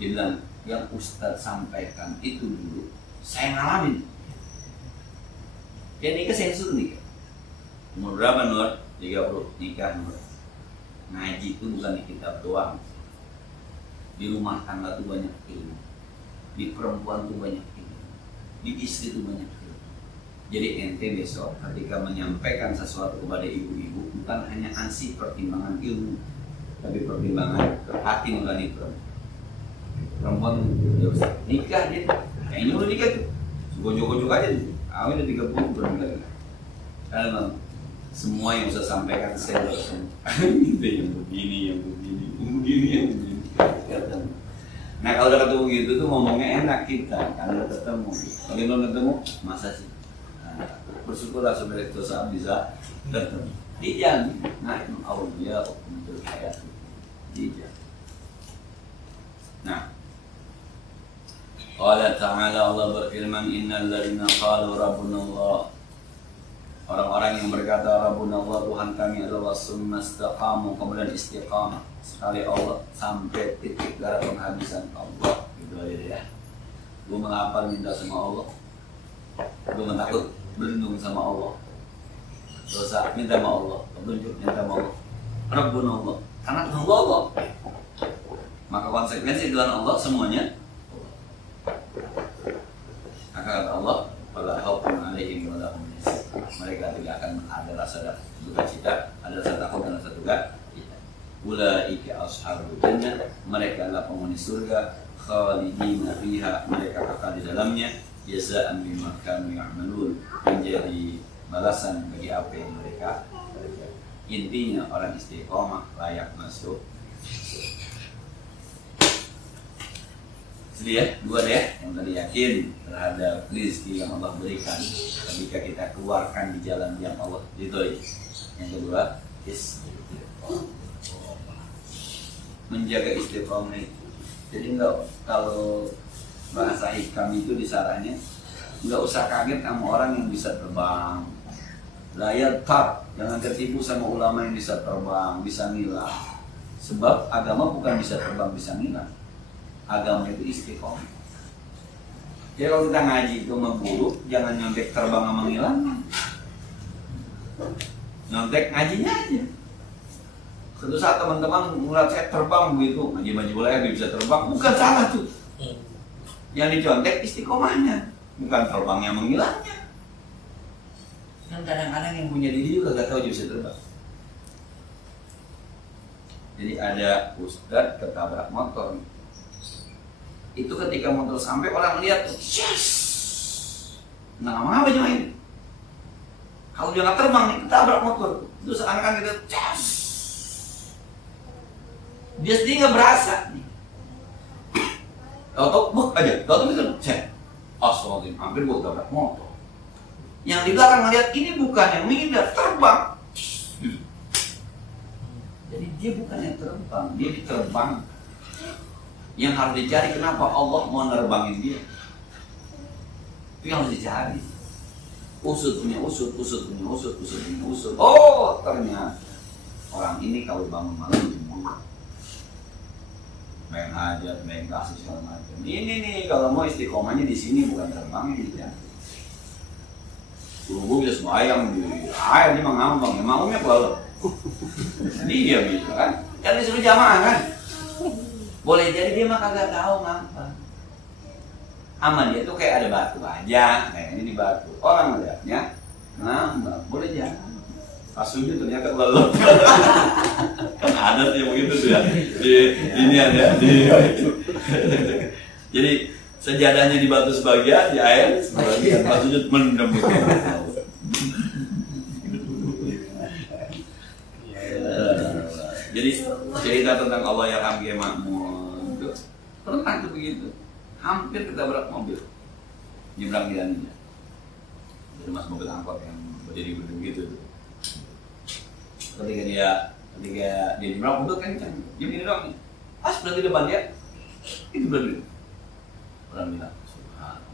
dia bilang, yang Ustadz sampaikan itu dulu saya ngalamin. Ya nikah saya suruh nikah. Umur berapa Nur? 30 nikah Nur. Ngaji itu bukan di kitab doang. Di rumah tangga tuh banyak ilmu. Di perempuan tuh banyak ilmu. Di istri tuh banyak ilmu. Jadi ente besok ketika menyampaikan sesuatu kepada ibu-ibu bukan hanya ansih pertimbangan ilmu, tapi pertimbangan hati nurani perempuan nikah dia kayaknya udah nikah tuh gojok aja tuh awalnya udah 30 belum nikah karena semua yang saya sampaikan saya langsung itu yang begini nah kalau udah ketemu gitu tuh ngomongnya enak kita karena ketemu kalau belum ketemu masa sih bersyukurlah sebenarnya itu saat bisa ketemu dijamin nah awliya untuk hayat dijamin. Nah, Allah Ta'ala Allah berfirman innal ladzina qalu rabbuna Allah. Orang-orang yang berkata rabbuna Allah Tuhan kami adalah summa istaqamu kemudian istiqamah sekali Allah sampai titik darah penghabisan Allah gitu aja deh ya. Gue menghafal minta sama Allah. Gue menakut berlindung sama Allah. Dosa minta sama Allah, petunjuk minta sama Allah. Rabbuna Allah. Karena Tuhan Allah. Maka konsekuensi dengan Allah semuanya. Maka kata Allah, wala khaufun 'alaihim wa la hum yahzanun. Mereka tidak akan ada rasa duka cita, ada rasa takut dan rasa duka cita. Ulaika ashabul jannah, mereka adalah penghuni surga, khalidina fiha, mereka kekal di dalamnya, jazaa'an bima kanu ya'malun, menjadi balasan bagi apa yang mereka kerjakan. Intinya orang istiqomah layak masuk. Sedih ya, dua deh yang tadi yakin terhadap rezeki yang Allah berikan ketika kita keluarkan di jalan yang Allah ridhoi. Yang kedua, menjaga istiqomah itu. Jadi enggak, kalau bahasa hikam itu disaranya enggak usah kaget sama orang yang bisa terbang. Layat tak, jangan tertipu sama ulama yang bisa terbang, bisa ngilang. Sebab agama bukan bisa terbang, bisa ngilang. agama itu istiqomah. Jadi kalau kita ngaji itu memburu, jangan nyontek terbang sama ngilang. Nyontek ngajinya aja. Suatu saat teman-teman melihat saya terbang begitu, ngaji boleh bisa terbang, bukan salah tuh. Yang dicontek istiqomahnya, bukan terbangnya menghilangnya. Kan kadang-kadang yang punya diri juga gak tahu bisa terbang. Jadi ada ustadz ketabrak motor. Itu ketika motor sampai orang lihat tuh, yes. Nah, apa cuma ini? Kalau dia nggak terbang nih, ketabrak motor, itu seakan-akan kita, yes. Dia sendiri nggak berasa nih. Tahu-tahu, buk aja, tahu-tahu itu, cek. Astagfirullahaladzim, hampir gua ketabrak motor. Yang di belakang ngeliat ini bukan yang menghindar, terbang. Jadi dia bukan yang terbang, dia diterbang. Yang harus dicari kenapa Allah mau nerbangin dia. Itu yang harus dicari. Usut punya usut, usut punya usut, usut punya usut. Oh ternyata orang ini kalau bangun malam cuma main hajat, main kasih segala macam. Ini nih kalau mau istiqomahnya di sini bukan terbang ya. Guru bisa sembahyang di air dia mengambang, ya maunya kalau dia bisa kan? Kan disuruh jamaah kan? Boleh jadi dia mah kagak tahu ngapa. Aman dia tuh kayak ada batu aja, kayak ini di batu. Orang melihatnya ngambang, boleh jadi. Pas sujud ternyata lelep. Kan ada sih begitu tuh ya. Di ini ada di itu. Jadi sejadahnya di batu sebagian, di air sebagian. Pas sujud mendem. Jadi cerita tentang Allah yang hampir makmur itu pernah tuh begitu, hampir ketabrak mobil nyebrang jalannya. Jadi mas mobil angkot yang berdiri begitu tuh. Ketika dia nyebrang mobil kencang, dia begini doang nih. Pas berhenti depan dia, itu berhenti. Orang bilang, subhanallah.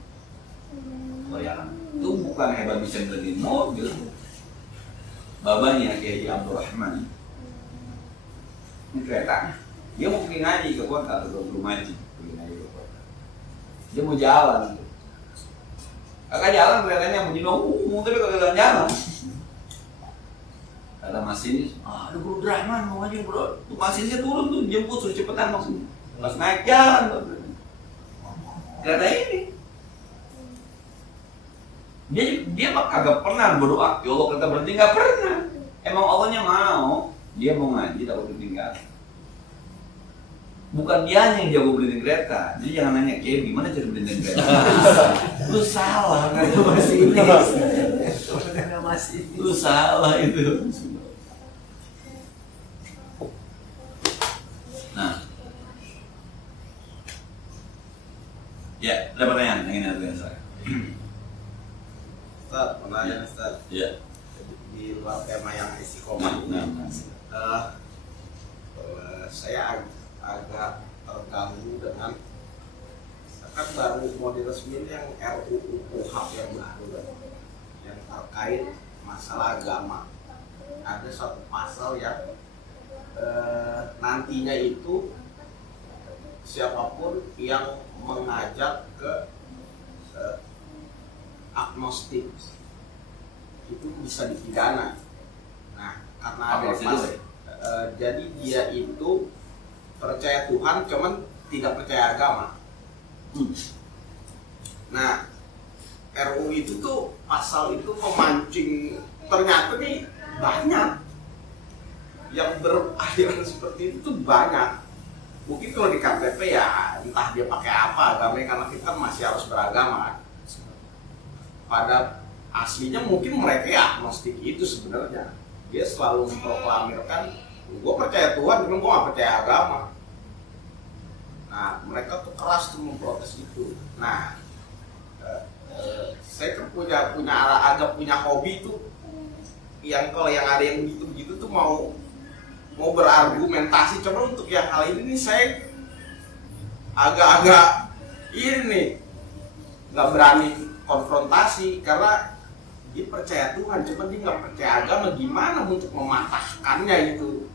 Bayangkan, itu bukan hebat bisa berhenti mobil. Babanya Kiai Abdurrahman. Ini kereta, dia mau pergi ngaji ke kota atau ke rumah haji, pergi ngaji ke kota. Dia mau jalan, kakak jalan keretanya mau jinong, tapi kagak jalan. Kata masinis, ada Bro Drahman mau ngaji bro, tuh masinisnya turun tuh jemput suruh cepetan maksudnya. Pas naik jalan, kereta ini, dia mah kagak pernah berdoa, ya Allah kereta berhenti nggak pernah. Emang Allahnya mau. Dia mau ngaji takut ketinggalan. Bukan dia yang jago beliin kereta. Jadi jangan nanya, Kiai gimana cara beliin kereta? Lu salah kan itu masih. Lu salah itu. Nah. Ya, ada pertanyaan yang ingin ada saya. Ustaz, pertanyaan Ustaz. Ya. Di luar tema yang istiqomah ini. Saya agak terganggu dengan kan baru mau diresmiin yang RUU KUHP yang baru yang terkait masalah agama. Ada satu pasal yang nantinya itu siapapun yang mengajak ke agnostik itu bisa dipidana. Nah, karena ada jadi dia itu percaya Tuhan, cuman tidak percaya agama. Nah, RUU itu tuh pasal itu memancing, ternyata nih banyak yang beraliran seperti itu tuh banyak. Mungkin kalau di KTP ya entah dia pakai apa agamanya, karena kita masih harus beragama. Pada aslinya mungkin mereka ya agnostik itu sebenarnya. Dia selalu memproklamirkan, gue percaya Tuhan, cuman gue gak percaya agama. Nah, mereka tuh keras tuh memprotes itu. Nah, saya kan agak punya hobi tuh, yang kalau yang ada yang gitu-gitu tuh mau berargumentasi. Coba untuk yang hal ini nih saya agak-agak ini nih nggak berani konfrontasi karena dia percaya Tuhan, cuma dia nggak percaya agama. Gimana untuk mematahkannya itu?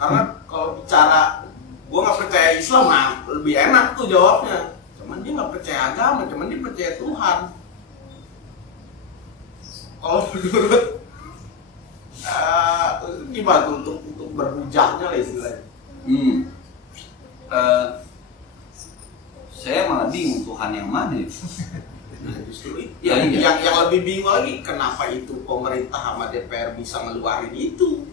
Karena kalau bicara Gue nggak percaya Islam, nah lebih enak tuh jawabnya. Cuman dia nggak percaya agama, cuman dia percaya Tuhan. Kalau menurut gimana tuh untuk berhujahnya lah istilahnya? Saya malah bingung Tuhan yang mana. Nah, justru itu. Ya, iya. Yang lebih bingung lagi, kenapa itu pemerintah sama DPR bisa ngeluarin itu?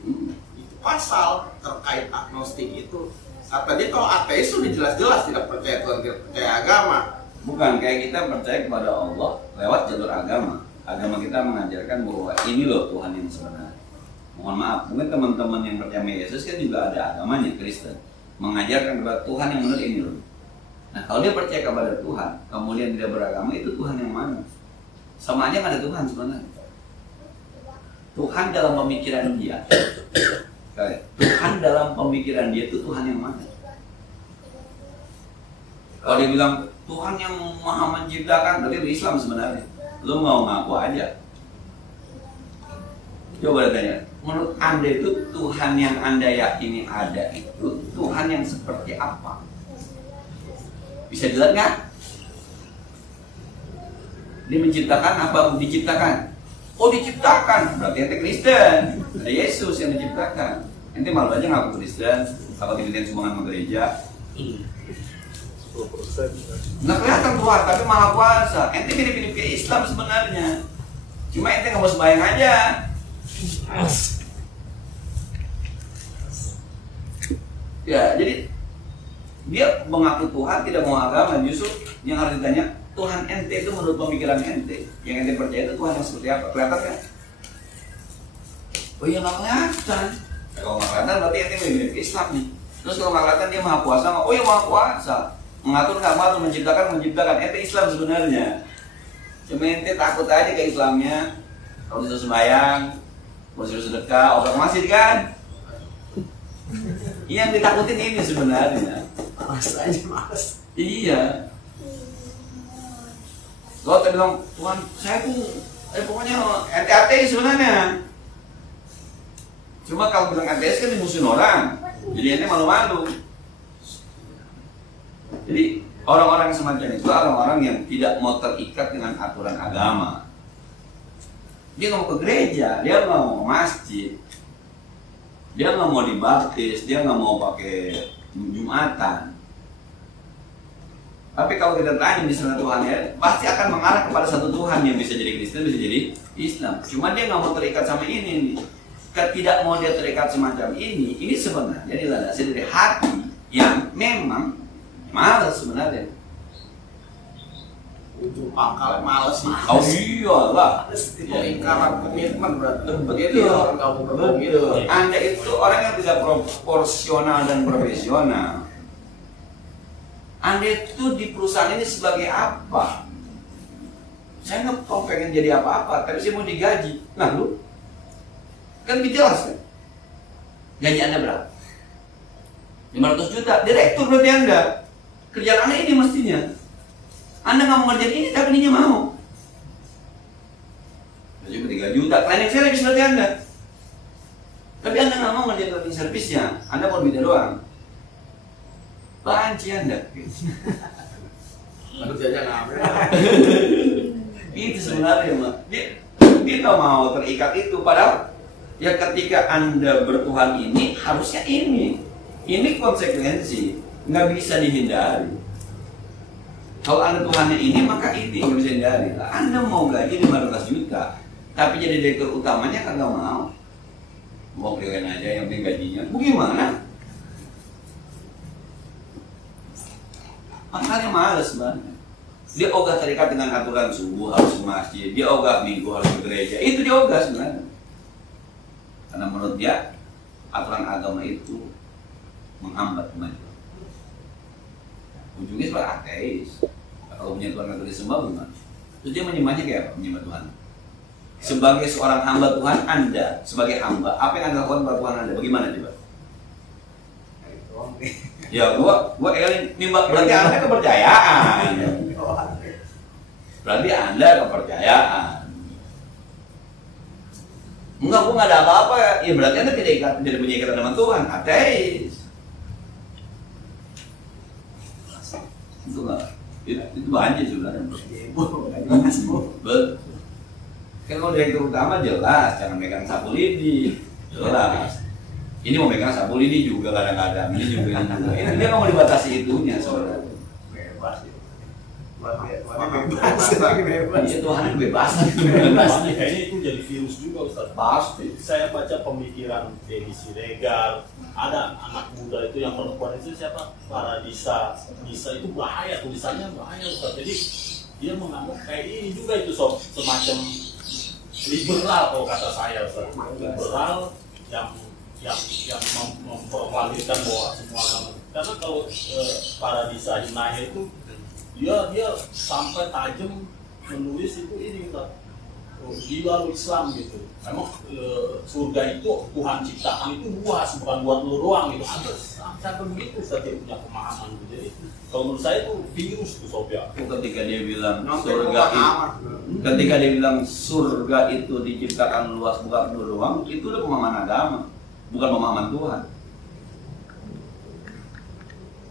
Itu pasal terkait agnostik itu. Kata dia kalau ateis sudah jelas-jelas tidak percaya Tuhan, tidak percaya agama. Bukan, kayak kita percaya kepada Allah lewat jalur agama. Agama kita mengajarkan bahwa ini loh Tuhan yang sebenarnya. Mohon maaf, mungkin teman-teman yang percaya Yesus kan juga ada agamanya, Kristen. Mengajarkan kepada Tuhan yang benar ini loh. Nah, kalau dia percaya kepada Tuhan, kemudian tidak beragama, itu Tuhan yang mana? Sama aja nggak ada Tuhan sebenarnya. Tuhan dalam pemikiran dia. Tuhan dalam pemikiran dia itu Tuhan yang mana? Kalau dia bilang Tuhan yang maha menciptakan, berarti itu Islam sebenarnya. Lu mau ngaku aja. Coba tanya, menurut Anda itu Tuhan yang Anda yakini ada itu Tuhan yang seperti apa? Bisa jelas nggak? Dia menciptakan apa? Diciptakan? Oh diciptakan, berarti ente Kristen. Ada Yesus yang diciptakan. Ente malu aja ngaku Kristen, apa kemudian sumbangan ke gereja? 10%. Nggak kelihatan Tuhan, tapi maha kuasa. Ente mirip-mirip ke Islam sebenarnya. Cuma ente nggak mau sembahyang aja. Ya, jadi dia mengaku Tuhan tidak mau agama, justru yang harus ditanya Tuhan ente itu menurut pemikiran ente, yang ente percaya itu Tuhan yang seperti apa? Kelihatan kan? Oh iya nggak kelihatan. Kalau nggak kelihatan berarti ente mirip ke Islam nih. Terus kalau nggak kelihatan dia maha kuasa, oh iya maha kuasa. Mengatur nggak mau menciptakan ente Islam sebenarnya. Cuma ente takut aja ke Islamnya. Kalau disuruh sembahyang, mau disuruh sedekah, orang masjid kan? Yang ditakutin ini sebenarnya. Malas aja, malas. Iya. Kalau tadi bilang Tuhan, saya tuh, pokoknya ente ateis sebenarnya. Cuma kalau bilang ateis kan dimusuhin orang, jadi ente malu-malu. Jadi orang-orang semacam itu orang-orang yang tidak mau terikat dengan aturan agama. Dia nggak mau ke gereja, dia nggak mau masjid, dia nggak mau dibaptis, dia nggak mau pakai Jumatan. Tapi kalau kita tanya di sana Tuhannya, pasti akan mengarah kepada satu Tuhan yang bisa jadi Kristen, bisa jadi Islam. Cuma dia nggak mau terikat sama ini. Tidak mau dia terikat semacam ini sebenarnya dilandasi dari hati yang memang malas sebenarnya. Ujung pangkalnya males sih. Oh iyalah. Ingkaran komitmen berarti. Betul. Orang nggak mau berkomitmen. Anda itu orang yang tidak proporsional dan profesional. Anda itu di perusahaan ini sebagai apa? Saya nggak pengen jadi apa-apa, tapi saya mau digaji. Nah lu, kan jelas kan? Gaji Anda berapa? 500 juta, direktur berarti Anda. Kerjaan Anda ini mestinya. Anda nggak mau ngerjain ini, tapi dia mau. Gaji 3 juta, cleaning service berarti Anda. Tapi Anda nggak mau ngerjain cleaning service-nya, Anda mau duitnya doang. Banci Anda. Kerjanya ngambil. Itu sebenarnya mah. Dia nggak mau terikat itu, padahal ya ketika Anda bertuhan ini harusnya ini konsekuensi, nggak bisa dihindari. Kalau Anda Tuhannya ini maka ini nggak bisa dihindari. Anda mau gaji 500 juta, tapi jadi direktur utamanya kan nggak mau. Mau kalian aja yang penting gajinya. Bagaimana? Makanya males banget. Dia ogah terikat dengan aturan subuh harus ke masjid, dia ogah minggu harus ke gereja. Itu dia ogah sebenarnya. Karena menurut dia aturan agama itu menghambat kemajuan. Ujungnya sebagai ateis. Kalau punya Tuhan nggak disembah gimana? Terus dia menyembahnya kayak apa? Menyembah Tuhan. Sebagai seorang hamba Tuhan, Anda sebagai hamba, apa yang Anda lakukan kepada Tuhan Anda? Bagaimana coba? Ya gua eling nimbak, berarti Anda kepercayaan. Berarti Anda kepercayaan. Enggak, gua nggak ada apa-apa ya. Ya berarti Anda tidak punya ikatan dengan Tuhan, ateis. itu lah. Itu banjir sebenarnya. Betul. Kan kalau direktur utama jelas, jangan megang sapu lidi, jelas. Ini mau megang sapu lidi juga kadang-kadang, ini juga. Ini dia mau dibatasi itunya sebenarnya. Bebas ya. Iya Tuhan bebas. Kayaknya itu jadi virus juga Ustaz. Pasti. Saya baca pemikiran Denny Siregar, ada anak muda itu yang perempuan itu siapa? Paradisa. Disa itu bahaya, tulisannya bahaya Ustaz. Jadi dia menganggap kayak ini juga itu semacam liberal kalau kata saya Ustaz. Liberal yang mempervalidkan bahwa semua agama. Karena kalau Paradisa Hinaya itu dia sampai tajam menulis itu ini Ustaz. Jiwa Islam gitu. Memang surga itu Tuhan ciptakan itu luas, bukan buat lu doang gitu. Ada sampai begitu Ustaz dia punya pemahaman gitu. Jadi kalau menurut saya itu virus tuh Sofia. Ketika dia bilang surga itu diciptakan luas bukan lu doang, itu udah pemahaman agama, bukan pemahaman Tuhan.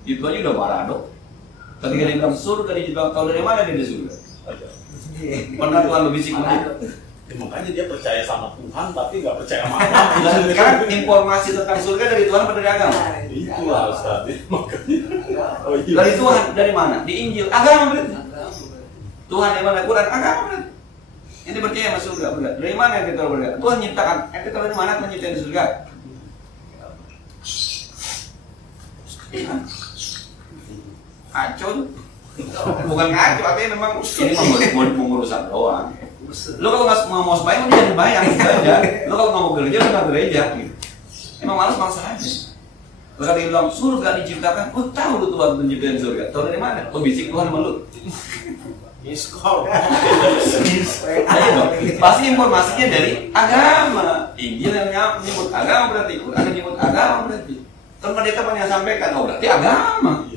Itu aja udah paradok. Ketika dia bilang surga diciptakan, tahu dari mana dia di surga? Pernah Tuhan berbisik begitu? Ya, makanya dia percaya sama Tuhan tapi nggak percaya sama Allah. Sekarang informasi tentang surga dari Tuhan atau dari agama? Itulah Ustaz. Makanya. Oh, iya. Dari Tuhan dari mana? Di Injil, agama berarti. Tuhan dari mana? Quran, agama berarti. Ini percaya sama surga berarti. Dari mana kita tahu berarti? Tuhan nyiptakan. Kita tahu dari mana Tuhan nyiptain surga? Kacau. Bukan kacau, artinya memang ini mengurusan doang. Lo kalau mau sembahyang, jangan bayang saja. Lo kalau mau gereja, lo nggak gereja. Gitu. Emang malas aja. Lo kata dia bilang surga diciptakan, oh tahu lo Tuhan menciptakan surga. Tahu dari mana? Oh bisik Tuhan sama lo. Iskol. Pasti informasinya dari agama. Injil yang nyebut agama berarti, Quran yang nyebut agama berarti. Terus mereka banyak sampaikan, oh berarti agama.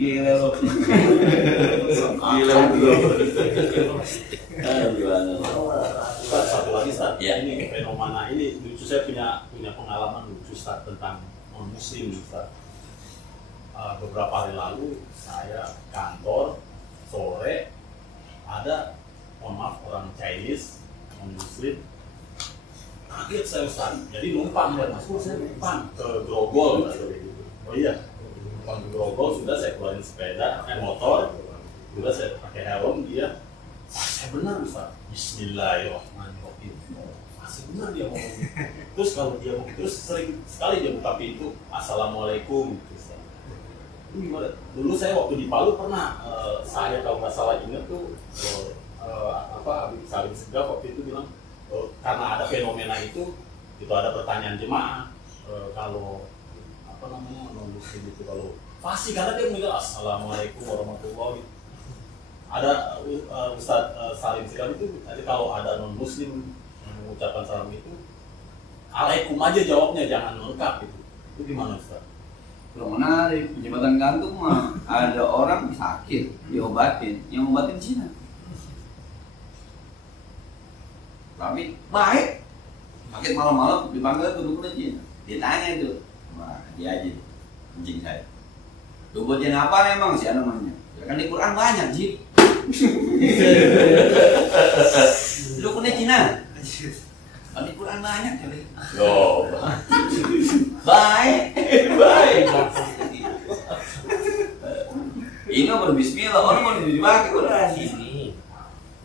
Gila lo. Gila lo. Gimana? Satu lagi Ustaz, ya. Ini fenomena ini lucu, saya punya pengalaman lucu Ustaz tentang non-muslim Ustaz. Beberapa hari lalu saya kantor sore ada orang Chinese non-muslim, kaget saya Ustaz, jadi numpang dan masuk saya numpang ke Grogol. Oh iya, numpang ke Grogol, sudah saya keluarin sepeda, motor, sudah saya pakai helm, dia saya benar Ustaz, Bismillahirrahmanirrahim, masih benar dia ngomong. Terus kalau dia mau terus sering sekali dia buka pintu, Assalamualaikum. Itu gimana? Dulu saya waktu di Palu pernah, saya kalau nggak salah ingat tuh Salim Segaf waktu itu bilang karena ada fenomena itu ada pertanyaan jemaah kalau apa namanya non-muslim itu kalau fasih, karena dia bilang Assalamualaikum warahmatullahi. Ada Ustaz Salim Segaf itu kalau ada non-muslim mengucapkan salam itu Alaikum aja jawabnya, jangan lengkap gitu. Itu gimana Ustaz? Kalau menarik, jembatan gantung mah ada orang sakit, diobatin, yang ngobatin Cina. Tapi baik, sakit malam-malam dipanggil ke dukun Cina, ditanya itu, wah dia aja, anjing saya. Lu buat jenah apa emang sih namanya? Ya kan di Quran banyak sih. Dukunnya Cina. Di Quran banyak kali. Loh. Baik. Ini mau berbismillah, orang mau dipakai Quran ini.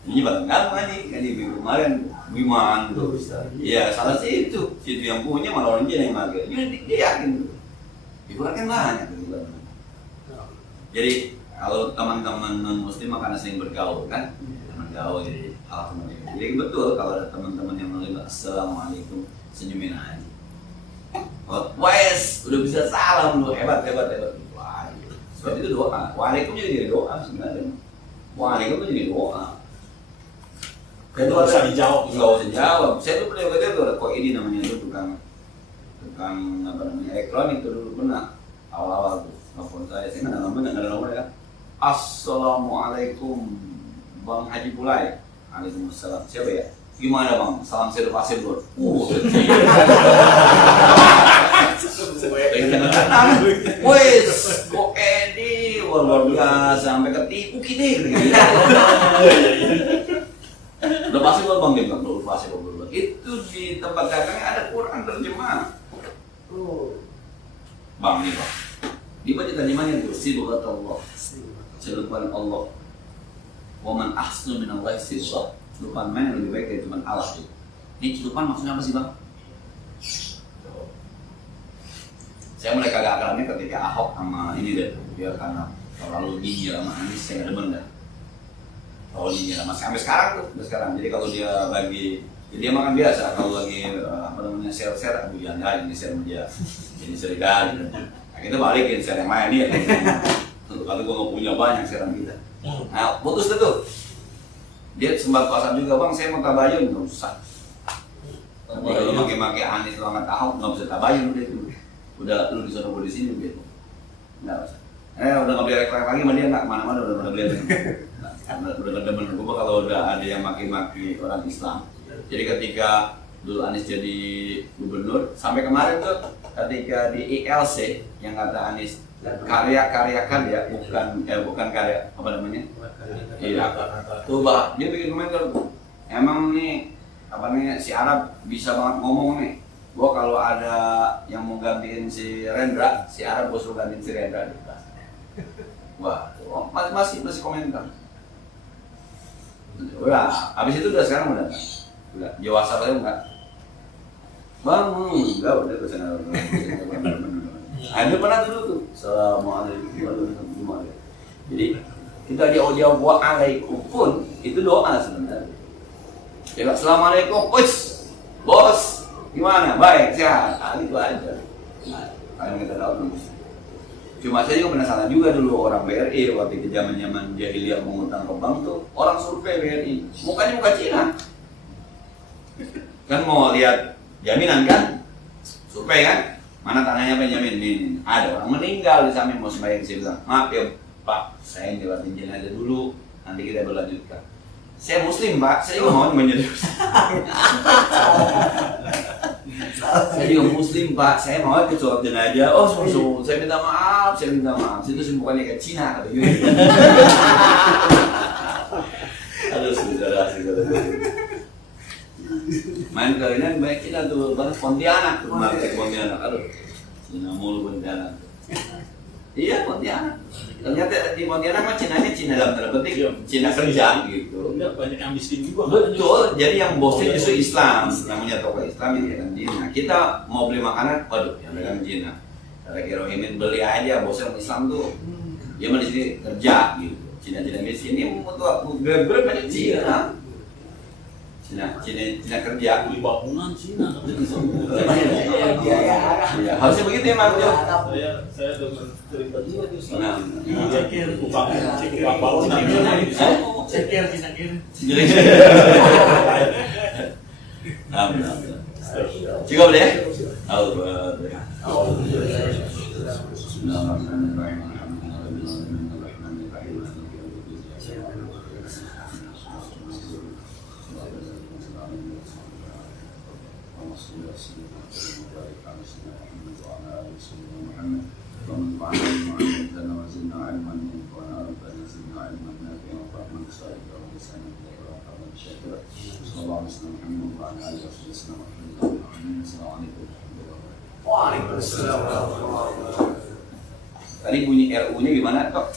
Ini barangkali aja kan di kemarin gimana tuh? Iya salah sih itu yang punya malah orang Cina yang pakai. Dia yakin. Di Quran kan banyak. Jadi kalau teman-teman non-muslim karena sering bergaul kan, teman gaul jadi alhamdulillah. Jadi betul kalau ada teman-teman yang menerima Assalamualaikum, senyumin aja. Oh, wes, udah bisa salam lu, hebat. Wah, sebab itu doa. Waalaikum jadi doa sebenarnya. Waalaikum jadi doa. Itu bisa dijawab. Nggak usah jawab. Saya tuh pernah itu ada kok ini namanya itu tukang apa namanya elektronik itu dulu pernah awal-awal tuh. Telepon saya nggak ada nomor ya. Assalamualaikum Bang Haji Pulai. Waalaikumsalam. Siapa ya? Gimana Bang? Salam saya udah pasir bro. Wes, kok ini luar biasa sampai ketipu kita gitu. Udah pasti gua bang dia belum pasti gua belum. Itu di tempat dagangnya ada Quran terjemah. Bang nih bang. Dibaca terjemahnya tuh sibghat Allah. Serupan Allah. Wa man ahsanu min Allah sibghah. Celupan mana yang lebih baik dari teman Allah itu. Ini celupan maksudnya apa sih bang? Saya mulai kagak akalnya ketika Ahok sama ini deh, biar karena terlalu nyinyir sama Anies, saya nggak demen dah. Kalau nyinyir sama sampai sekarang tuh, sampai sekarang. Jadi kalau dia lagi, jadi dia makan biasa. Kalau lagi apa namanya share, aduh jangan ini share dia, ini share kali. Nah kita balikin share yang lain dia. Kalau gue nggak punya banyak share kita. Nah putus deh tuh. Dia sempat kuasa juga bang, saya mau tabayun nggak usah. Tapi kalau maki-maki Anies banget Ahok nggak bisa tabayun udah itu. Udah lu di sana gue di sini gitu. Nggak usah. Udah nggak boleh reklam lagi, dia nggak kemana-mana udah beli. Karena udah demen gue kalau udah ada yang maki-maki orang Islam. Jadi ketika dulu Anies jadi gubernur, sampai kemarin tuh ketika di ILC yang kata Anies karya-karyakan ya, bukan karya apa namanya? Iya. Tuh bah, dia bikin komentar tuh. Emang nih apa namanya si Arab bisa banget ngomong nih. Gua kalau ada yang mau gantiin si Rendra, si Arab gua suruh gantiin si Rendra. Wah, masih komentar. Udah, habis itu udah sekarang udah dia WhatsApp aja enggak. Bang, enggak udah ke sana. Ada pernah dulu tuh. Assalamualaikum warahmatullahi wabarakatuh. Jadi kita jauh-jauh waalaikum pun itu doa sebenarnya. Ya assalamualaikum, bos, gimana? Baik, sehat. Itu aja. Nah, kita tahu terus. Cuma saya juga penasaran juga dulu orang BRI waktu itu zaman jahiliyah mengutang ke bank tuh orang survei BRI, mukanya muka Cina. Kan mau lihat jaminan kan? Survei kan? Mana tanahnya penjamin? Nih, ada orang meninggal di samping mau sembahyang, saya bilang, maaf ya Pak, saya lewatin jenazah dulu, nanti kita berlanjutkan. Saya Muslim Pak, saya juga mau menjadi saya juga Muslim Pak, saya mau ikut sholat jenazah. Oh, saya minta maaf, itu bukannya kayak Cina kata gitu. Aduh, saudara. Main kali ini banyak Cina tuh, banyak Pontianak tuh, Pontianak, aduh, Cina mulu Pontianak. Iya Pontianak. Ternyata di Pontianak mah Cina dalam tanda petik Cina kerja gitu. Enggak, banyak yang miskin juga. Betul. Jadi yang bosnya justru Islam, namanya tokoh Islam yang dagang Cina. Kita mau beli makanan, waduh yang dagang Cina. Kata Kirohimin beli aja, bosnya orang Islam tuh. Dia mah di sini kerja gitu. Cina miskin ini mau bener banyak Cina. Cina kerja. Beli bangunan Cina. Iya, harusnya begitu ya Mas. Saya dengar cerita juga tuh. Nah, tukang bangunan Cina. Cukup deh. Waalaikumsalam. Tadi bunyi RU-nya gimana, Tok?